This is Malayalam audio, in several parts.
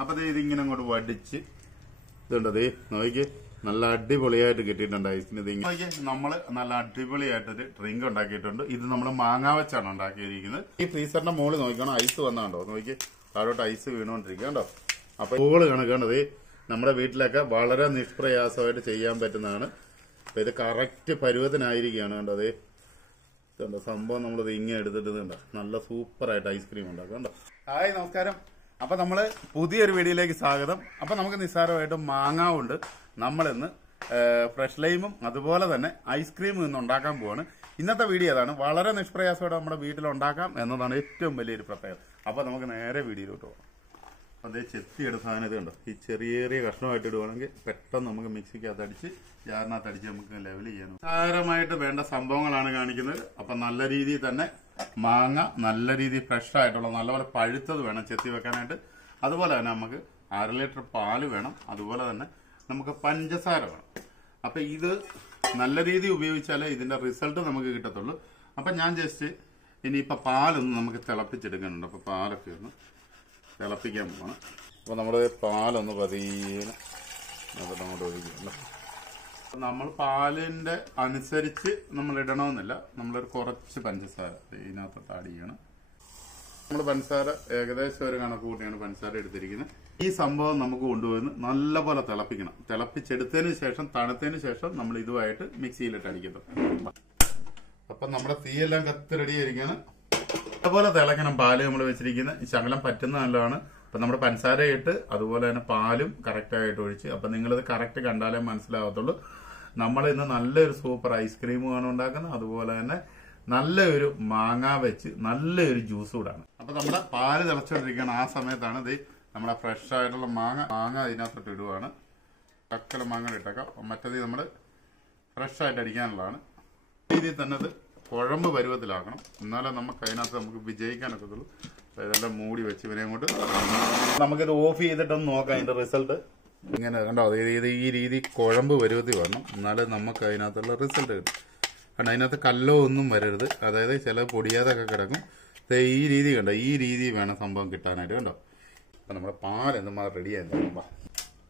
അപ്പൊ ഇതിങ്ങനെ അങ്ങോട്ട് വടിച്ച് ഇതുണ്ടത് നോക്കി നല്ല അടിപൊളിയായിട്ട് കിട്ടിയിട്ടുണ്ട് ഐസിന്. ഇത് നോക്കി നമ്മള് നല്ല അടിപൊളിയായിട്ടൊരു ഡ്രിങ്ക് ഉണ്ടാക്കിയിട്ടുണ്ട്. ഇത് നമ്മൾ മാങ്ങ വെച്ചാണ് ഉണ്ടാക്കിയിരിക്കുന്നത്. ഈ ഫ്രീസറിന്റെ മുകളിൽ നോക്കണം ഐസ് വന്നാണ്ടോ നോക്കി താഴോട്ട് ഐസ് വീണുകൊണ്ടിരിക്കുക കണ്ടോ. അപ്പൊ ഗോള് കണക്കണത് നമ്മുടെ വീട്ടിലൊക്കെ വളരെ നിഷ്പ്രയാസമായിട്ട് ചെയ്യാൻ പറ്റുന്നതാണ്. അപ്പൊ ഇത് കറക്റ്റ് പരുവത്തിനായിരിക്കുകയാണ് കണ്ടത്. ഇതുണ്ടോ സംഭവം നമ്മളിത് ഇങ്ങനെ എടുത്തിട്ട് ഇതുണ്ടോ നല്ല സൂപ്പറായിട്ട് ഐസ്ക്രീം ഉണ്ടാക്കും കണ്ടോ. ഹായ് നമസ്കാരം. അപ്പൊ നമ്മള് പുതിയൊരു വീഡിയോയിലേക്ക് സ്വാഗതം. അപ്പൊ നമുക്ക് നിസ്സാരമായിട്ട് മാങ്ങാവുണ്ട്. നമ്മളിന്ന് ഫ്രഷ് ലൈമും അതുപോലെ തന്നെ ഐസ്ക്രീമും ഇന്ന് ഉണ്ടാക്കാൻ പോവാണ്. ഇന്നത്തെ വീഡിയോ അതാണ്. വളരെ നിഷ്പ്രയാസമായിട്ട് നമ്മുടെ വീട്ടിൽ ഉണ്ടാക്കാം എന്നതാണ് ഏറ്റവും വലിയൊരു പ്രത്യേകത. അപ്പൊ നമുക്ക് നേരെ വീഡിയോയിലോട്ട് പോകാം. അതേ ചെത്തിയെടുത്ത സാധനം ഇത് കണ്ടോ. ഈ ചെറിയ ചെറിയ കഷ്ണമായിട്ട് ഇടുവാണെങ്കിൽ പെട്ടെന്ന് നമുക്ക് മിക്സിക്കകത്ത് അടിച്ച് ജാറിനകത്ത് അടിച്ച് നമുക്ക് ലെവൽ ചെയ്യാനും സാരമായിട്ട് വേണ്ട സംഭവങ്ങളാണ് കാണിക്കുന്നത്. അപ്പൊ നല്ല രീതിയിൽ തന്നെ മാങ്ങ നല്ല രീതിയിൽ ഫ്രഷ് ആയിട്ടുള്ള നല്ലപോലെ പഴുത്തത് വേണം ചെത്തി വെക്കാനായിട്ട്. അതുപോലെ തന്നെ നമുക്ക് 1/2 ലിറ്റർ പാല് വേണം. അതുപോലെ തന്നെ നമുക്ക് പഞ്ചസാര വേണം. അപ്പൊ ഇത് നല്ല രീതിയിൽ ഉപയോഗിച്ചാലേ ഇതിന്റെ റിസൾട്ട് നമുക്ക് കിട്ടത്തുള്ളൂ. അപ്പൊ ഞാൻ ജസ്റ്റ് ഇനിയിപ്പൊ പാലൊന്ന് നമുക്ക് തിളപ്പിച്ചെടുക്കാനുണ്ട്. അപ്പൊ പാലൊക്കെ ഒന്ന് തിളപ്പിക്കാൻ പോകണം. അപ്പൊ നമ്മുടെ പാലൊന്ന് പതിയെ അങ്ങോട്ട് ഒഴിക്കുന്നു. നമ്മൾ പാലിന്റെ അനുസരിച്ച് നമ്മൾ ഇടണമെന്നില്ല. നമ്മളൊരു കുറച്ച് പഞ്ചസാര ഇതിനകത്തോട്ട് ആഡ് ചെയ്യണം. നമ്മൾ പഞ്ചസാര ഏകദേശം ഒരു കണക്ക് കൂട്ടിയാണ് പഞ്ചസാര എടുത്തിരിക്കുന്നത്. ഈ സംഭവം നമുക്ക് കൊണ്ടുപോയി നല്ലപോലെ തിളപ്പിക്കണം. തിളപ്പിച്ചെടുത്തതിന് ശേഷം തണുത്തതിന് ശേഷം നമ്മൾ ഇതുമായിട്ട് മിക്സിയിലിട്ട് അടിക്കണം. അപ്പൊ നമ്മുടെ തീയെല്ലാം കത്ത് റെഡി ആയിരിക്കണം. അതുപോലെ തിളക്കണം പാല് നമ്മൾ വെച്ചിരിക്കുന്നത്. ശകലം പറ്റുന്ന നല്ലതാണ്. അപ്പൊ നമ്മുടെ പഞ്ചസാര ഇട്ട് അതുപോലെ തന്നെ പാലും കറക്റ്റായിട്ട് ഒഴിച്ച്. അപ്പൊ നിങ്ങളിത് കറക്റ്റ് കണ്ടാലേ മനസ്സിലാവത്തുള്ളൂ. നമ്മൾ ഇന്ന് നല്ലൊരു സൂപ്പർ ഐസ്ക്രീമുമാണ് ഉണ്ടാക്കുന്നത്. അതുപോലെ തന്നെ നല്ലൊരു മാങ്ങ വെച്ച് നല്ലൊരു ജ്യൂസ് കൂടാണ്. അപ്പൊ നമ്മുടെ പാല് തിളച്ചോണ്ടിരിക്കുകയാണ്. ആ സമയത്താണ് ഇത് നമ്മുടെ ഫ്രഷ് ആയിട്ടുള്ള മാങ്ങ ഇതിനകത്തോട്ട് ഇടുവാണ്. ചക്കല മാങ്ങ ഇട്ടേക്കാം. മറ്റേത് നമ്മൾ ഫ്രഷ് ആയിട്ട് അടിക്കാനുള്ളതാണ്. രീതിയിൽ തന്നെ ഇത് കുഴമ്പ് പരുവത്തിലാക്കണം. എന്നാലേ നമുക്ക് അതിനകത്ത് നമുക്ക് വിജയിക്കാനൊക്കത്തുള്ളൂ. ഇതെല്ലാം മൂടി വെച്ച് ഇവരെ അങ്ങോട്ട് നമുക്കിത് ഓഫ് ചെയ്തിട്ടൊന്ന് നോക്കാം അതിന്റെ റിസൾട്ട്. ഇങ്ങനെ കണ്ടോ അതായത് ഈ രീതി കുഴമ്പ് പരുവത്തിൽ വരണം. എന്നാലേ നമുക്ക് അതിനകത്തുള്ള റിസൾട്ട് കിട്ടും. കാരണം അതിനകത്ത് കല്ലോ ഒന്നും വരരുത്. അതായത് ചില പൊടിയാതൊക്കെ കിടക്കും. ഈ രീതി കണ്ടോ, ഈ രീതി വേണം സംഭവം കിട്ടാനായിട്ട് കണ്ടോ. അപ്പൊ നമ്മുടെ പാൽ എന്തുമാത്രം റെഡി ആയിരുന്നു.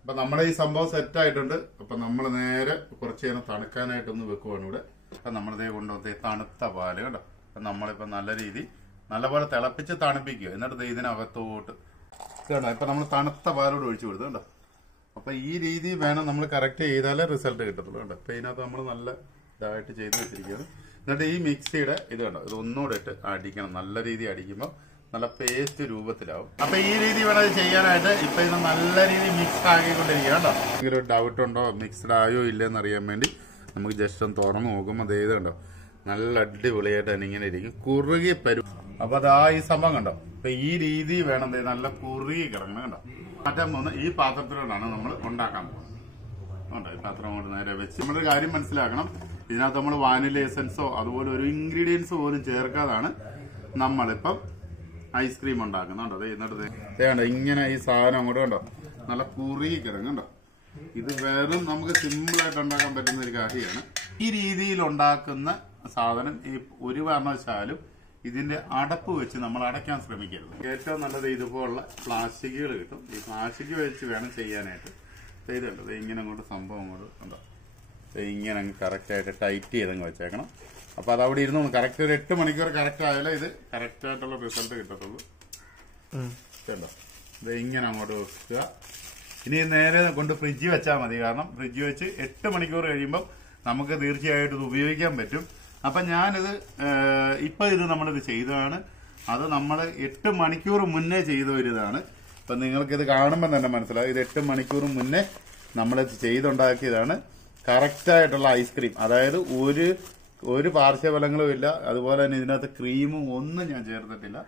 അപ്പൊ നമ്മുടെ ഈ സംഭവം സെറ്റ് ആയിട്ടുണ്ട്. അപ്പൊ നമ്മൾ നേരെ കുറച്ച് നേരം തണുക്കാനായിട്ടൊന്ന് വെക്കുവാണ് ഇവിടെ. അപ്പൊ നമ്മളിതേ കൊണ്ടുവന്നേ തണുത്ത പാല് കേട്ടോ. അപ്പൊ നമ്മളിപ്പോ നല്ല രീതി നല്ലപോലെ തിളപ്പിച്ച് തണുപ്പിക്കുക. എന്നിട്ട് ഇതിനകത്തോട്ട് കേട്ടോ ഇപ്പൊ നമ്മൾ തണുത്ത പാലോട് ഒഴിച്ചു കൊടുത്തു കേട്ടോ. അപ്പൊ ഈ രീതി വേണം നമ്മൾ കറക്റ്റ് ചെയ്താലേ റിസൾട്ട് കിട്ടത്തുള്ളൂ കേട്ടോ. അപ്പൊ ഇതിനകത്ത് നമ്മൾ നല്ല ഇതായിട്ട് ചെയ്ത് വെച്ചിരിക്കുകയാണ്. എന്നിട്ട് ഈ മിക്സിയുടെ ഇത് കണ്ടോ ഇത് ഒന്നുകൂടെ ഇട്ട് അടിക്കണം. നല്ല രീതി അടിക്കുമ്പോൾ നല്ല പേസ്റ്റ് രൂപത്തിലാവും. അപ്പൊ ഈ രീതി വേണം ഇത് ചെയ്യാനായിട്ട്. ഇപ്പൊ ഇത് നല്ല രീതി മിക്സ് ആക്കിക്കൊണ്ടിരിക്കുക കേട്ടോ. ഭയങ്കര ഡൗട്ട് ഉണ്ടോ മിക്സ്ഡ് ആയോ ഇല്ലെന്ന് അറിയാൻ വേണ്ടി നമുക്ക് ജസ്റ്റ് ഒന്ന് തുറന്നു നോക്കുമ്പോൾ അത് ചെയ്ത് കണ്ടോ നല്ല അടിപൊളിയായിട്ട് തന്നെ ഇങ്ങനെ ഇരിക്കും. കുറുകി പരും. അപ്പൊ അതാ ഈ സംഭവം കണ്ടോ. അപ്പൊ ഈ രീതി വേണം നല്ല കുറുകി കിടക്കണം കണ്ടോ. മാറ്റാൻ പോകുന്ന ഈ പാത്രത്തിലോട്ടാണ് നമ്മൾ ഉണ്ടാക്കാൻ പോകുന്നത്. ഈ പാത്രം കൊണ്ട് നേരെ വെച്ച് നമ്മളൊരു കാര്യം മനസ്സിലാക്കണം. ഇതിനകത്ത് നമ്മൾ വാനില എസൻസോ അതുപോലെ ഒരു ഇൻഗ്രീഡിയൻസ് പോലും ചേർക്കാതാണ് നമ്മളിപ്പം ഐസ്ക്രീം ഉണ്ടാക്കുന്നുണ്ടോ. എന്നിട്ട് ഇങ്ങനെ ഈ സാധനം അങ്ങോട്ട് കണ്ടോ നല്ല കുറുകി കിടങ്ങണ്ടോ. ഇത് വെറും നമുക്ക് സിമ്പിൾ ആയിട്ട് ഉണ്ടാക്കാൻ പറ്റുന്ന ഒരു കാര്യമാണ്. ഈ രീതിയിൽ ഉണ്ടാക്കുന്ന സാധനം ഈ ഒരു കാരണവശാലും ഇതിന്റെ അടപ്പ് വെച്ച് നമ്മൾ അടയ്ക്കാൻ ശ്രമിക്കരുത്. ഏറ്റവും നല്ലത് ഇതുപോലുള്ള പ്ലാസ്റ്റിക്കുകൾ കിട്ടും. ഈ പ്ലാസ്റ്റിക് വെച്ച് വേണം ചെയ്യാനായിട്ട്. ചെയ്തല്ലോ ഇങ്ങനെ അങ്ങോട്ട് സംഭവം അങ്ങോട്ട് ഉണ്ടോ ഇങ്ങനെ അങ്ങ് കറക്റ്റായിട്ട് ടൈറ്റ് ചെയ്തങ്ങ് വെച്ചേക്കണം. അപ്പൊ അത് അവിടെ ഇരുന്ന് കറക്റ്റ് ഒരു 8 മണിക്കൂർ കറക്റ്റ് ആയാലേ ഇത് കറക്റ്റ് ആയിട്ടുള്ള റിസൾട്ട് കിട്ടത്തുള്ളൂ. കേട്ടോ ഇത് ഇങ്ങനെ അങ്ങോട്ട് വെക്കുക. ഇനി നേരെ കൊണ്ട് ഫ്രിഡ്ജിൽ വെച്ചാൽ മതി. കാരണം ഫ്രിഡ്ജിൽ വെച്ച് 8 മണിക്കൂർ കഴിയുമ്പോൾ നമുക്ക് തീർച്ചയായിട്ടും ഇത് ഉപയോഗിക്കാൻ പറ്റും. അപ്പൊ ഞാനിത് ഇപ്പൊ ഇത് നമ്മളിത് ചെയ്തതാണ്. അത് നമ്മൾ 8 മണിക്കൂർ മുന്നേ ചെയ്ത ഒരു ഇതാണ്. അപ്പൊ നിങ്ങൾക്കിത് കാണുമ്പോൾ തന്നെ മനസ്സിലാവും. ഇത് 8 മണിക്കൂർ മുന്നേ നമ്മളിത് ചെയ്തുണ്ടാക്കിയതാണ് കറക്റ്റായിട്ടുള്ള ഐസ്ക്രീം. അതായത് ഒരു പാർശ്വഫലങ്ങളും ഇല്ല. അതുപോലെ തന്നെ ഇതിനകത്ത് ക്രീമും ഒന്നും ഞാൻ ചേർത്തിട്ടില്ല.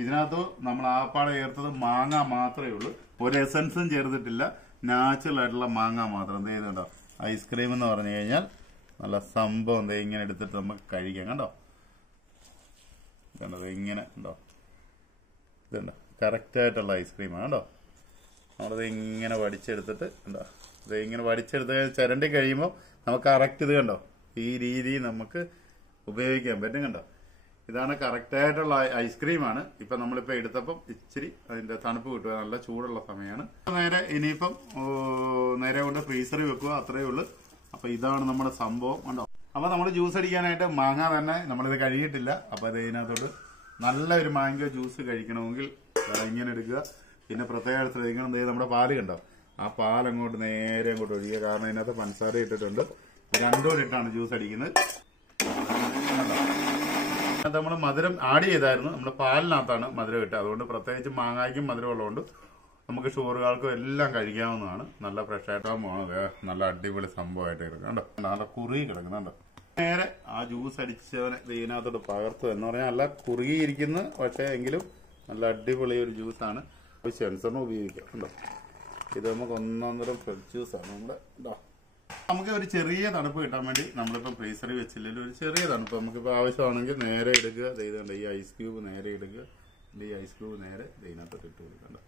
ഇതിനകത്ത് നമ്മൾ ആപ്പാടെ ചേർത്തത് മാങ്ങ മാത്രമേ ഉള്ളൂ. ഒരു എസൻസും ചേർത്തിട്ടില്ല. നാച്ചുറൽ ആയിട്ടുള്ള മാങ്ങ മാത്രം. എന്ത് ചെയ്യുന്നുണ്ടോ ഐസ്ക്രീം എന്ന് പറഞ്ഞു കഴിഞ്ഞാൽ നല്ല സംഭവം എന്താ ഇങ്ങനെ എടുത്തിട്ട് നമുക്ക് കഴിക്കാം കണ്ടോ. കണ്ടോ ഇങ്ങനെ ഉണ്ടോ ഇതുണ്ടോ കറക്റ്റായിട്ടുള്ള ഐസ്ക്രീമാണ് കേട്ടോ. നമ്മളത് ഇങ്ങനെ വടിച്ചെടുത്തിട്ട് ഉണ്ടോ ഇത് ഇങ്ങനെ വടിച്ചെടുത്ത് ചിരണ്ടി കഴിയുമ്പോൾ നമുക്ക് കറക്റ്റ് ഇത് കണ്ടോ ഈ രീതി നമുക്ക് ഉപയോഗിക്കാൻ പറ്റും കണ്ടോ. ഇതാണ് കറക്റ്റ് ആയിട്ടുള്ള ഐസ്ക്രീമാണ്. ഇപ്പൊ നമ്മളിപ്പോ എടുത്തപ്പം ഇച്ചിരി അതിന്റെ തണുപ്പ് കിട്ടുക, നല്ല ചൂടുള്ള സമയമാണ്. നേരെ ഇനിയിപ്പം നേരെ കൊണ്ട് ഫ്രീസറിൽ വെക്കുക, അത്രയേ ഉള്ളൂ. അപ്പൊ ഇതാണ് നമ്മുടെ സംഭവം. ഉണ്ടോ? അപ്പൊ നമ്മൾ ജ്യൂസ് അടിക്കാനായിട്ട് മാങ്ങ തന്നെ നമ്മളിത് കഴുകിയിട്ടില്ല. അപ്പൊ അത് ഇതിനകത്തോട്ട് നല്ലൊരു മാംഗോ ജ്യൂസ് കഴിക്കണമെങ്കിൽ ഇങ്ങനെ എടുക്കുക. പിന്നെ പ്രത്യേകം ശ്രദ്ധിക്കണം, നമ്മുടെ പാല് കണ്ടോ, ആ പാൽ അങ്ങോട്ട് നേരെ അങ്ങോട്ട് ഒഴിക്കുക. കാരണം ഇതിനകത്ത് പഞ്ചസാര ഇട്ടിട്ടുണ്ട്. രണ്ടോടെ ഇട്ടാണ് ജ്യൂസ് അടിക്കുന്നത്. നമ്മൾ മധുരം ആഡ് ചെയ്തായിരുന്നു, നമ്മുടെ പാലിനകത്താണ് മധുരം ഇട്ടത്. അതുകൊണ്ട് പ്രത്യേകിച്ച് മാങ്ങായ്ക്കും മധുരം ഉള്ളതുകൊണ്ട് നമുക്ക് ഷുഗറുകാർക്കും എല്ലാം കഴിക്കാവുന്നതാണ്. നല്ല ഫ്രഷ് ആയിട്ടാകുമ്പോൾ നല്ല അടിപൊളി സംഭവമായിട്ട് കിടക്കുന്നുണ്ടോ, നല്ല കുറുകി കിടക്കുന്നുണ്ടോ. നേരെ ആ ജ്യൂസ് അടിച്ചവനെ ഇതിനകത്തോട്ട് പകർത്തു എന്ന് പറഞ്ഞാൽ നല്ല കുറുകിയിരിക്കുന്നു, പക്ഷേ എങ്കിലും നല്ല അടിപൊളി ഒരു ജ്യൂസാണ്. സെൻസറിന് ഉപയോഗിക്കാം. ഉണ്ടോ, ഇത് നമുക്ക് ഒന്നൊന്നര ഫ്രഷ് ജ്യൂസാണ് നമ്മുടെ. ഉണ്ടോ, നമുക്ക് ഒരു ചെറിയ തണുപ്പ് കിട്ടാൻ വേണ്ടി നമ്മളിപ്പം ഫ്രീസറിൽ വെച്ചില്ലെങ്കിൽ ഒരു ചെറിയ തണുപ്പ് നമുക്കിപ്പോൾ ആവശ്യമാണെങ്കിൽ നേരെ എടുക്കുക. ഇതുണ്ട്, ഈ ഐസ് ക്യൂബ് നേരെ എടുക്കുക. ഈ ഐസ് ക്യൂബ് നേരെ ഇതിനകത്തോട്ട് ഇട്ട് കൊടുക്കണ്ട.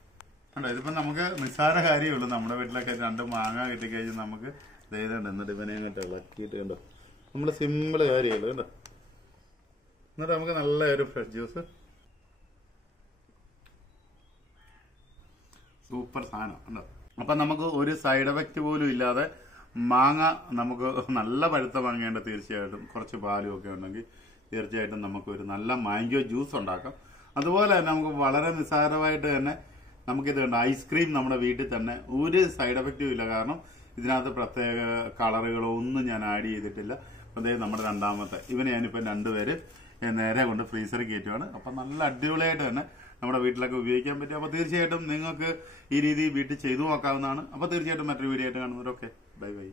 കണ്ടോ, ഇതിപ്പം നമുക്ക് നിസ്സാര കാര്യമുള്ളൂ. നമ്മുടെ വീട്ടിലൊക്കെ 2 മാങ്ങ കിട്ടിക്കഴിഞ്ഞാൽ നമുക്ക് ഇതുണ്ട്. എന്നിട്ട് ഇവനെ അങ്ങോട്ട് ഇളക്കിയിട്ട് കണ്ടോ, നമ്മള് സിമ്പിള് കാര്യമുള്ളൂ. കണ്ടോ, എന്നിട്ട് നമുക്ക് നല്ല ഒരു ഫ്രഷ് ജ്യൂസ്, സൂപ്പർ സാധനം. ഉണ്ടോ, അപ്പൊ നമുക്ക് ഒരു സൈഡ് എഫക്റ്റ് പോലും ഇല്ലാതെ മാങ്ങ, നമുക്ക് നല്ല പഴുത്ത മാങ്ങയുണ്ട് തീർച്ചയായിട്ടും, കുറച്ച് പാലും ഒക്കെ ഉണ്ടെങ്കിൽ തീർച്ചയായിട്ടും നമുക്ക് ഒരു നല്ല മാംഗോ ജ്യൂസ് ഉണ്ടാക്കാം. അതുപോലെ തന്നെ നമുക്ക് വളരെ നിസ്സാരമായിട്ട് തന്നെ നമുക്കിത് ഉണ്ട്, ഐസ്ക്രീം നമ്മുടെ വീട്ടിൽ തന്നെ ഒരു സൈഡ് എഫക്റ്റും ഇല്ല. കാരണം ഇതിനകത്ത് പ്രത്യേക കളറുകളോ ഒന്നും ഞാൻ ആഡ് ചെയ്തിട്ടില്ല. അതേ നമ്മുടെ രണ്ടാമത്തെ ഇവനെ ഞാനിപ്പോൾ 2 പേര് നേരെ കൊണ്ട് ഫ്രീസറിൽ കയറ്റുവാണ്. അപ്പം നല്ല അടിപൊളിയായിട്ട് തന്നെ നമ്മുടെ വീട്ടിലൊക്കെ ഉപയോഗിക്കാൻ പറ്റും. അപ്പോൾ തീർച്ചയായിട്ടും നിങ്ങൾക്ക് ഈ രീതി വീട്ടിൽ ചെയ്തു നോക്കാവുന്നതാണ്. അപ്പോൾ തീർച്ചയായിട്ടും മറ്റൊരു വീഡിയോ ആയിട്ട് കാണുന്നവരൊക്കെ ബൈ ബൈ.